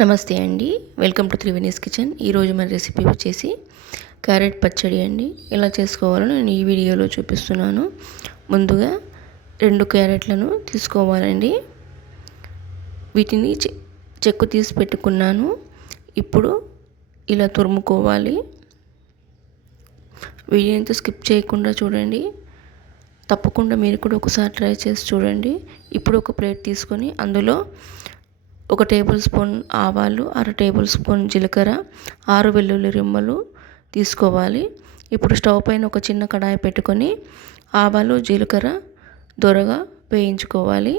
నమస్తే అండి. Welcome to Triveni's kitchen. ఈరోజు మన రెసిపీ వచ్చేసి క్యారెట్ పచ్చడి అండి. ఎలా చేసుకోవాలో నేను ఈ వీడియోలో చూపిస్తున్నాను. ముందుగా రెండు క్యారెట్లను తీసుకోవాలండి. వీటిని చెక్కు తీసి పెట్టుకున్నాను. ఇప్పుడు ఇలా తురుముకోవాలి. వీడియోని స్కిప్ చేయకుండా చూడండి. తప్పకుండా మీరు కూడా ఒకసారి ట్రై చేసి చూడండి. ఇప్పుడు ఒక ప్లేట్ తీసుకొని అందులో ఒక టేబుల్ స్పూన్ ఆవాలు అర టేబుల్ స్పూన్ జీలకర్ర ఆరు వెల్లుల్లి రిమ్మలు తీసుకోవాలి. ఇప్పుడు స్టవ్ పైన ఒక చిన్న కడాయి పెట్టుకొని ఆవాలు జీలకర్ర దొరగా వేయించుకోవాలి.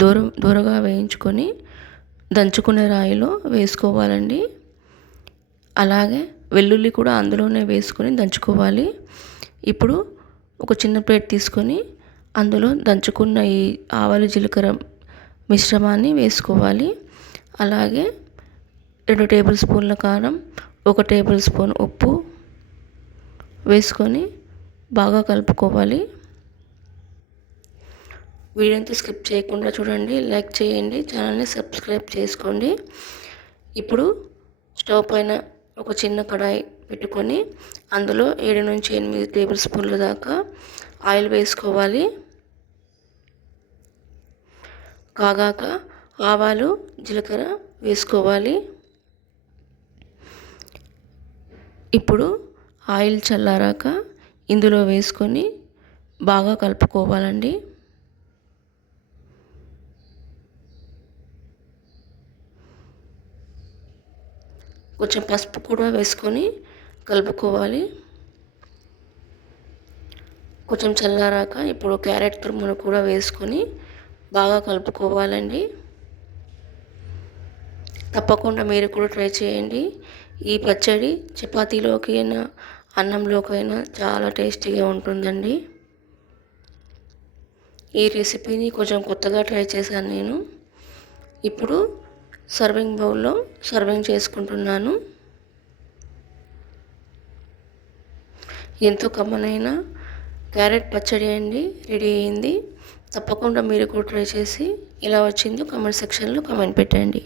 దూర దూరగా వేయించుకొని దంచుకునే రాయిలో వేసుకోవాలండి. అలాగే వెల్లుల్లి కూడా అందులోనే వేసుకొని దంచుకోవాలి. ఇప్పుడు ఒక చిన్న ప్లేట్ తీసుకొని అందులో దంచుకున్న ఈ ఆవాలు జీలకర్ర మిశ్రమాన్ని వేసుకోవాలి. అలాగే రెండు టేబుల్ స్పూన్ల కారం ఒక టేబుల్ స్పూన్ ఉప్పు వేసుకొని బాగా కలుపుకోవాలి. వీడియోని స్కిప్ చేయకుండా చూడండి లైక్ చేయండి ఛానల్ని సబ్స్క్రైబ్ చేసుకోండి. ఇప్పుడు స్టవ్ పైన ఒక చిన్న కడాయి పెట్టుకొని అందులో ఏడు నుంచి ఎనిమిది టేబుల్ స్పూన్ల దాకా ఆయిల్ వేసుకోవాలి. కాగాక ఆవాలు జీలకర్ర వేసుకోవాలి. ఇప్పుడు ఆయిల్ చల్లారాక ఇందులో వేసుకొని బాగా కలుపుకోవాలండి. కొంచెం పసుపు కూడా వేసుకొని కలుపుకోవాలి. కొంచెం చల్లారాక ఇప్పుడు క్యారెట్ తురుమును కూడా వేసుకొని బాగా కలుపుకోవాలండి. తప్పకుండా మీరు కూడా ట్రై చేయండి. ఈ పచ్చడి చపాతీలోకి అయినా అన్నంలోకైనా చాలా టేస్టీగా ఉంటుందండి. ఈ రెసిపీని కొంచెం కొత్తగా ట్రై చేశాను నేను. ఇప్పుడు సర్వింగ్ బౌల్లో సర్వింగ్ చేసుకుంటున్నాను. ఎంతో కమ్మనైనా క్యారెట్ పచ్చడి అండి రెడీ అయింది. తప్పకుండా మీరు కూడా ట్రై చేసి ఇలా వచ్చిందో కామెంట్ సెక్షన్లో కామెంట్ పెట్టండి.